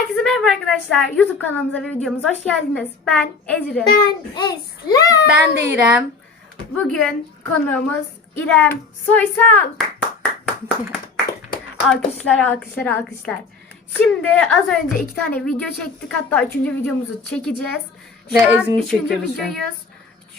Herkese merhaba arkadaşlar. YouTube kanalımıza ve videomuza hoş geldiniz. Ben Ecrin. Ben Eslem. Ben de İrem. Bugün konuğumuz İrem Soysal. alkışlar, alkışlar, alkışlar. Şimdi az önce iki tane video çektik. Hatta üçüncü videomuzu çekeceğiz. Şu Ve an Ezgi'ni üçüncü çekiyoruz videoyuz.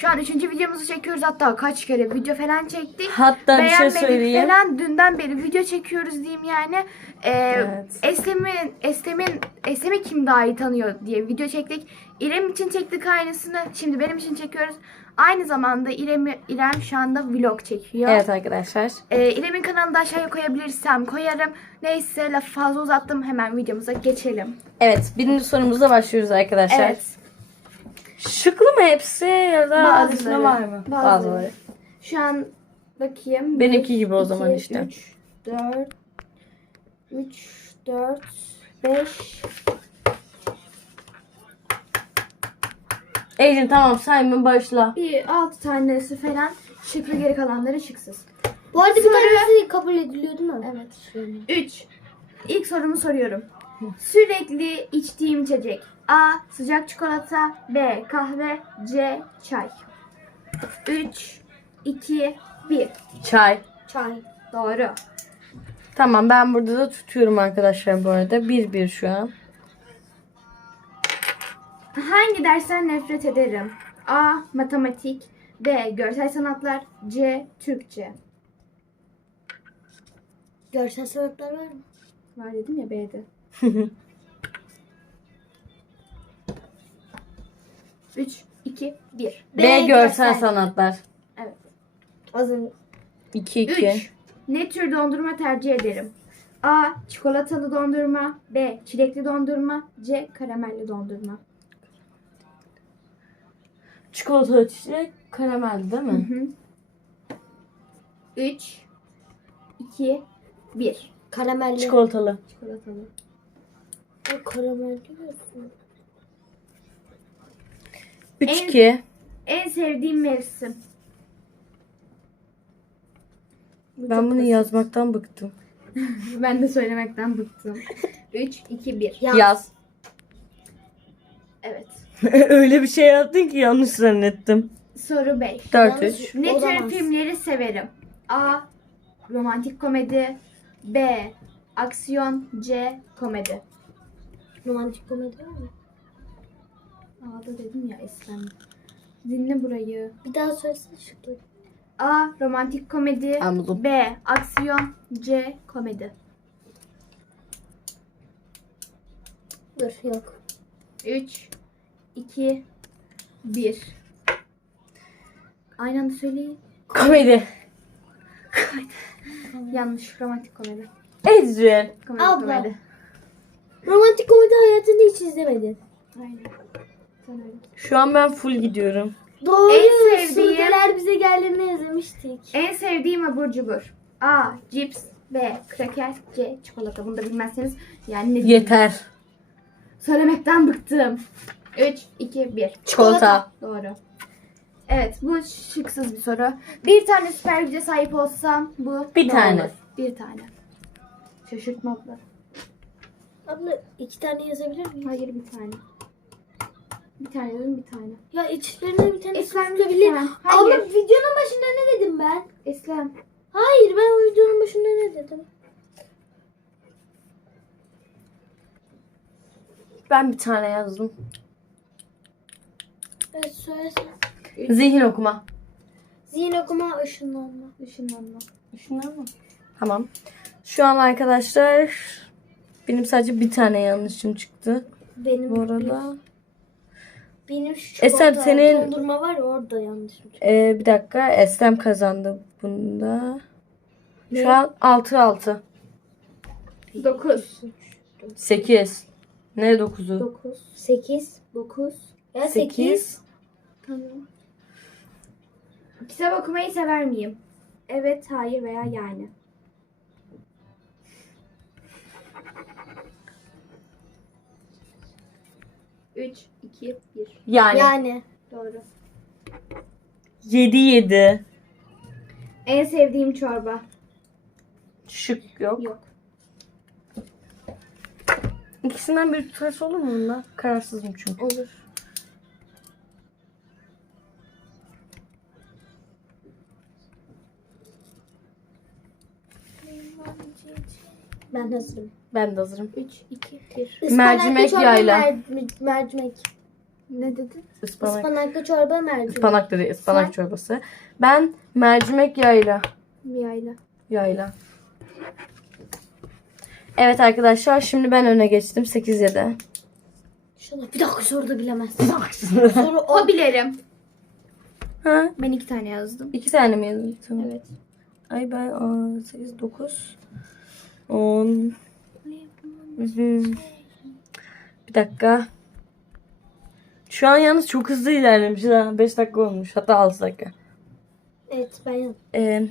Şu an üçüncü videomuzu çekiyoruz. Hatta kaç kere video falan çektik. Hatta bir şey söyleyeyim. falan. Dünden beri video çekiyoruz diyeyim yani. Ee, Evet. Eslem'in, Eslem'in, Eslem'i kim daha iyi tanıyor diye video çektik. İrem için çektik aynısını. Şimdi benim için çekiyoruz. Aynı zamanda İrem, İrem şu anda vlog çekiyor. Evet arkadaşlar. Ee, İrem'in kanalını da aşağıya koyabilirsem koyarım. Neyse lafı fazla uzattım. Hemen videomuza geçelim. Evet birinci sorumuzla başlıyoruz arkadaşlar. Evet. Şıklı mı hepsi ya da Bazıları. arasında var mı? Bazıları. Şu an bakayım. Benimki gibi o zaman işte. 3, 4, 3, 4, 5, Ecrin tamam sayma başla. bir 6 tanesi falan şıklı geri kalanları şıksız. Bu arada bir Soru- tanesi kabul ediliyor değil mi? Evet. 3. İlk sorumu soruyorum. Sürekli içtiğim içecek. A. Sıcak çikolata. B. Kahve. C. Çay. 3, 2, 1. Çay. Çay. Doğru. Tamam ben burada da tutuyorum arkadaşlar bu arada. Bir bir şu an. Hangi dersten nefret ederim? A. Matematik. B. Görsel sanatlar. C. Türkçe. Görsel sanatlar var mı? Var dedim ya B'de. 3, 2, 1. B, B, görsel görsel. sanatlar. Evet. Az önce. 2 2. 3. Ne tür dondurma tercih ederim? A. Çikolatalı dondurma. B. Çilekli dondurma. C. Karamelli dondurma. Çikolatalı çiçek karamel değil mi? 3, 2, 1. Karamelli. Çikolatalı. Çikolatalı. O karamelli diyorsun. 3 En- 2. En sevdiğim mevsim. Bu Ben bunu basit. yazmaktan bıktım. Ben de söylemekten bıktım. 3, 2, 1. Ya. Yaz. Evet. Öyle bir şey yaptın ki yanlış zannettim. Soru 5. 4 Yanlış. 3. Ne Olamaz. tür filmleri severim? A. Romantik komedi. B. Aksiyon. C. Komedi. Romantik komedi var mı? A'da dedim ya Eslem. Dinle burayı. Bir daha söylesene şıkları. A. Romantik komedi. Anladım. B. Aksiyon. C. Komedi. Dur yok. 3, 2, 1. Aynı anda söyleyin. Komedi. Yanlış. Romantik komedi. Ecrin. Komedi Abla. komedi. Romantik komedi hayatında hiç izlemedin. Aynen. Şu an ben full gidiyorum. Doğru. En sevdiğim- Sudeler bize geldiğinde izlemiştik. En sevdiğim abur cubur. A. Cips. B. Kraker. C. Çikolata. Bunu da bilmezseniz yani ne? Yeter. Söylemekten bıktım. 3, 2, 1. Çikolata. Doğru. Evet bu şıksız bir soru. Bir tane süper güce sahip olsam bu Bir ne tane. olur? Bir tane. Şaşırtma abla. Abla iki tane yazabilir miyim? Hayır bir tane. Bir tane dedim bir tane. Ya içlerine bir tane Eslem tutabilir. Abla videonun başında ne dedim ben? Eslem. Hayır ben o videonun başında ne dedim? Ben bir tane yazdım. Evet söylesene. Zihin okuma. Zihin okuma ışınlanma. Işınlanma. Şunlar mı? Tamam. Şu an arkadaşlar benim sadece bir tane yanlışım çıktı. Benim Bu arada. Benim şu Eslem, çikolata senin- dondurma var ya orada yanlışım. Ee, bir dakika. Eslem kazandı bunda. Şu an 6 6. 9. 8. Ne 9'u? 9. 8. 9. Ya 8. 8. Tamam. Kitap okumayı sever miyim? Evet, hayır veya yani. Üç, iki, bir. Yani, Yani. Doğru. 7 7. En sevdiğim çorba. Şık yok. Yok. İkisinden biri tutarsa olur mu bunda? Kararsızım çünkü. Olur. Ben hazırım. Ben de hazırım. 3, 2, 1. Ispanaklı Mercimek çorba, yayla. mer- mercimek. Ne dedin? Ispanak. Ispanaklı çorba mercimek. Ispanak dedi. ıspanak Sen? çorbası. Ben mercimek yayla. Miyayla. Yayla. Evet arkadaşlar şimdi ben öne geçtim 8-7. İnşallah bir dakika soruda bilemezsin. Soru o. Bilirim. ha? Ben iki tane yazdım. İki tane mi yazdın? Tamam. Evet. Ay ben aa, 8, 9, 10. Hı hı. Bir dakika. Şu an yalnız çok hızlı ilerlemiş. ha. 5 dakika olmuş. Hatta 6 dakika. Evet ben yazdım. Ee,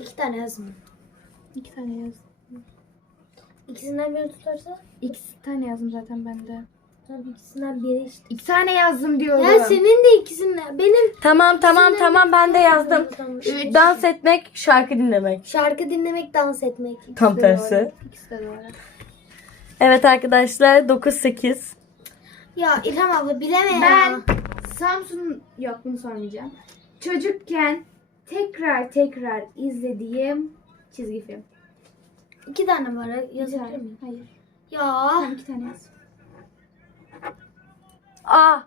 İki tane yazdım. İki tane yazdım. İkisinden biri tutarsa İki tane yazdım zaten ben de. Tabii ikisinden biri işte. İki tane yazdım diyorum. Ya senin de ikisinden. Benim tamam tamam tamam ben de yazdım. Üç. Dans etmek, şarkı dinlemek. Şarkı dinlemek, dans etmek. Tam de tersi. doğru. İkisi de doğru. Evet arkadaşlar 9-8. Ya İlham abla bileme ya. Ben Samsun yok bunu sormayacağım. Çocukken tekrar tekrar izlediğim çizgi film. iki tane var. Bir Yazabilir tane. miyim? Hayır. Ya. Tamam iki tane yaz. Aa.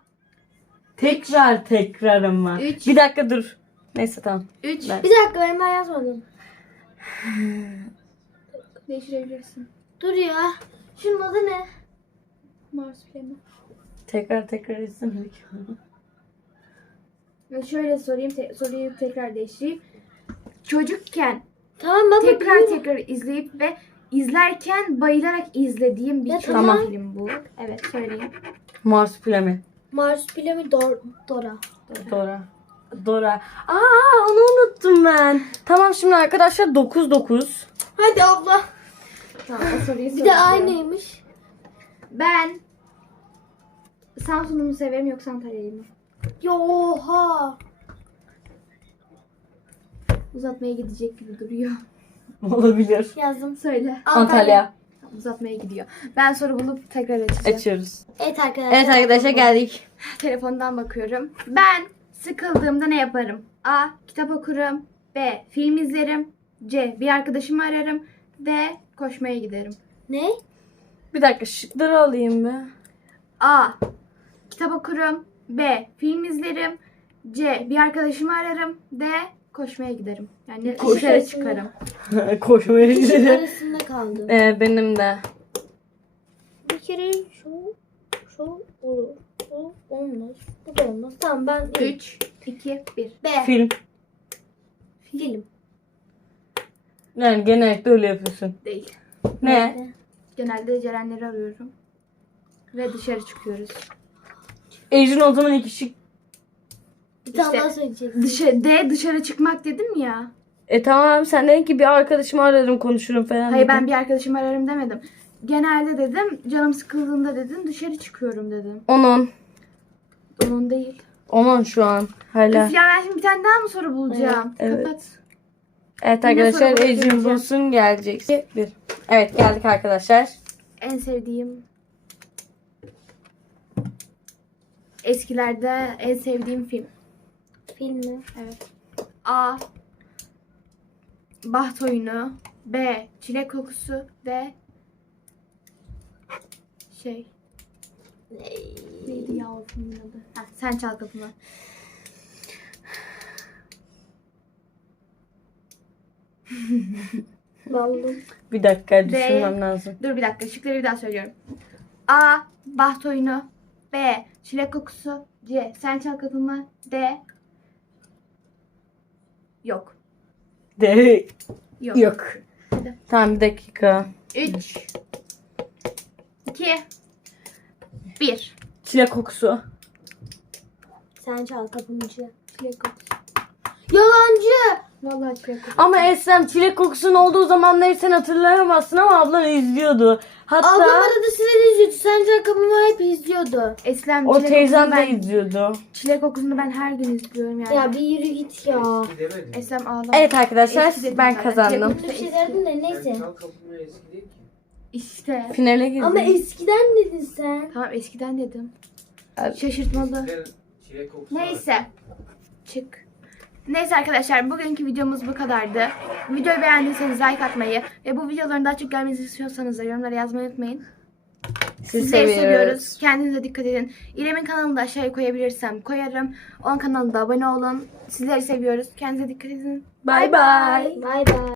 Tekrar tekrar ama. Üç. Bir dakika dur. Neyse tamam. Üç. Ben- Bir dakika ben daha yazmadım. Değiştirebilirsin. Dur ya. Şunun adı ne? Marsupilami. Tekrar tekrar izlemedik. Ve şöyle sorayım, te- soruyu tekrar değiştireyim. Çocukken Tamam baba. tekrar bu- tekrar izleyip ve izlerken bayılarak izlediğim bir Ya çocuk tamam. film bu. Evet söyleyeyim. Marsupilami. Marsupilami Dor Dora. Dora. Dora. Aa onu unuttum ben. Tamam şimdi arkadaşlar 9-9. Hadi abla. Tamam o soruyu Bir de soracağım. aynıymış. Ben Samsun'u mu severim yoksa Antalya'yı mı? Ya oha. Uzatmaya gidecek gibi duruyor. Olabilir. Yazdım. Söyle. Antalya. Uzatmaya gidiyor. Ben soru bulup tekrar açacağım. Açıyoruz. Evet arkadaşlar. Evet arkadaşlar geldik. Telefondan bakıyorum. Ben sıkıldığımda ne yaparım? A. Kitap okurum. B. Film izlerim. C. Bir arkadaşımı ararım. D. Koşmaya giderim. Ne? Bir dakika şıkları alayım be. A. Kitap okurum. B. Film izlerim. C. Bir arkadaşımı ararım. D. Koşmaya giderim. Yani dışarı çıkarım. Koşmaya İkisi gidelim. arasında kaldım. Ee, benim de. Bir kere şu şu olur. Bu olmaz. Bu da olmaz. Tamam ben 3, 2, 1. B. Film. Film. Yani genellikle öyle yapıyorsun. Değil. Ne? Genelde Cerenleri arıyorum. Ve dışarı çıkıyoruz. Ejin o zaman iki şık. Bir tane İşte- daha söyleyeceksin. Dışarı, D dışarı çıkmak dedim ya. E tamam sen dedin ki bir arkadaşımı ararım konuşurum falan. Hayır ben bir arkadaşımı ararım demedim. Genelde dedim canım sıkıldığında dedim dışarı çıkıyorum dedim. Onun. Onun değil. Onun şu an. Hala. Kız ya ben şimdi bir tane daha mı soru bulacağım? Evet, evet. Kapat. Evet arkadaşlar Ejin bakacağım. bulsun gelecek. Bir. Evet geldik arkadaşlar. En sevdiğim eskilerde en sevdiğim film. Film mi? Evet. A. Baht oyunu. B. Çilek kokusu. D. Şey. Neydi ya o filmin adı? Ha, sen çal kapımı. Ballı. Bir dakika Ve- düşünmem lazım. Dur bir dakika şıkları bir daha söylüyorum. A. Baht oyunu. B. Çilek kokusu. C. Sen çal kapımı. D. Yok. De Yok. yok. Hadi. Tamam bir dakika. 3 2 1 Çilek kokusu. Sen çal kapımcı. Çilek kokusu. Yalancı. Vallahi çilek kokusu. Ama Eslem çilek kokusunun olduğu zamanları sen hatırlayamazsın ama ablan izliyordu. Hatta Ablam arada size de izliyordu. Sen çal kapımı hep izliyordu. Eslem o çilek teyzem de ben, izliyordu. çilek kokusunu ben her gün izliyorum yani. Ya bir yürü git ya. Gidemedim. Eslem ağlar. Evet arkadaşlar Eski dedim ben ben. kazandım. Çilek Bir şey derdim de neyse. Kapımı eski değil ki. İşte. Finale girdi. Ama eskiden dedin sen. Tamam eskiden dedim. Abi- Şaşırtmalı. Çilek kokusu var. Neyse. Çık. Neyse arkadaşlar bugünkü videomuz bu kadardı. Videoyu beğendiyseniz like atmayı ve bu videoların daha çok gelmenizi istiyorsanız da yorumlara yazmayı unutmayın. Sizi Sizleri seviyoruz. seviyoruz. Kendinize dikkat edin. İrem'in kanalını da aşağıya koyabilirsem koyarım. Onun kanalına da abone olun. Sizleri seviyoruz. Kendinize dikkat edin. Bye bye. Bay bay.